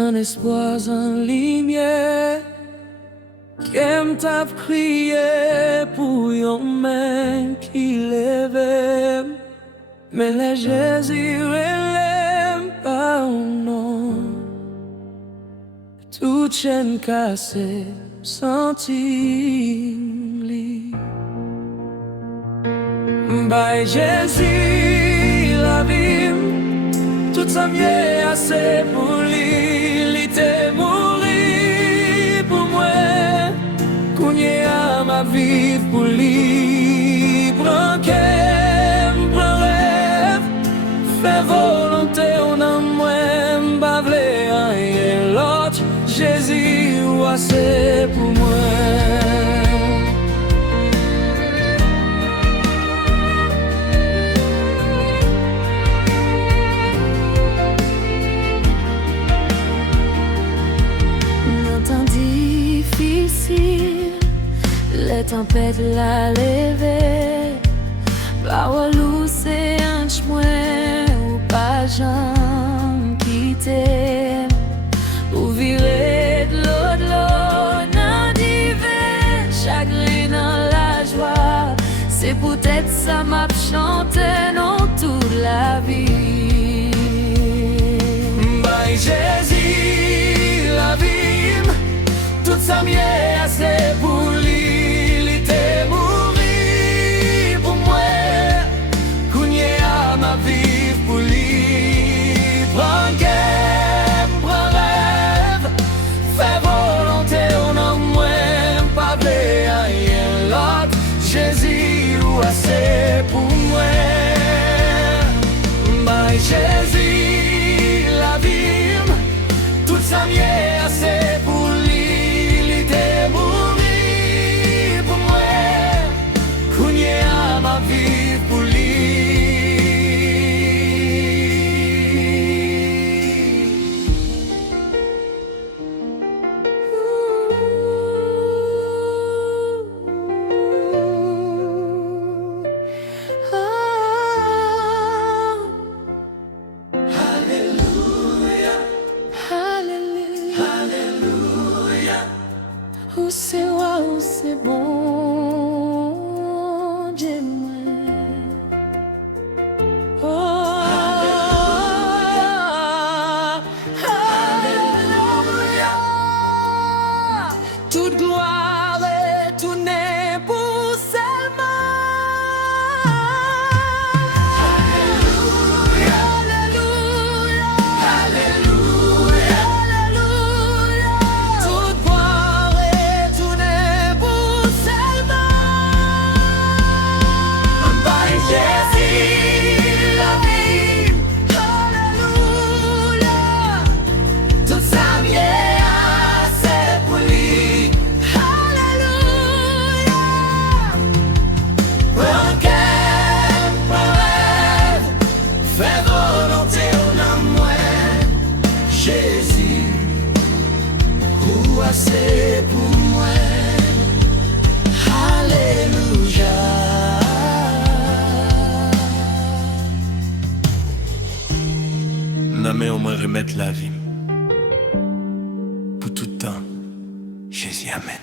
un espoir en lumière, qu'aime t'a crié pour yon main qui lève, mais la Jésus relève pas au nom. Toute chaîne cassée, senti li. By Jésus la vie, tout ça mieux assez pour lui, il était mourir pour moi, cogné à ma vie pour lui, prends qu'aime, prends rêve, fais volonté on en moi, m'bavle rien l'autre, Jésus ou assez pour moi. Les tempêtes la lever, par l'océan chmoin ou pas j'en quitter, ou virer de l'eau dans divers chagrin dans la joie. C'est peut-être ça m'a chanté non toute la vie. By Jésus la vie, tout ça mieux assez pour lui. C'est pour moi, by Jésus la vie, tout ça mieux assez pour lui, il était mourir pour moi, cogné à ma vie pour lui. C'est bon, Dieu moi. Oh, Alléluia. Toute gloire est tournée pour seulement. Alléluia. Alléluia. Alléluia. Alléluia. Toute gloire est tournée. C'est pour moi, alléluia. Non mais on me remettre la vie pour tout le temps. Jésus, amen.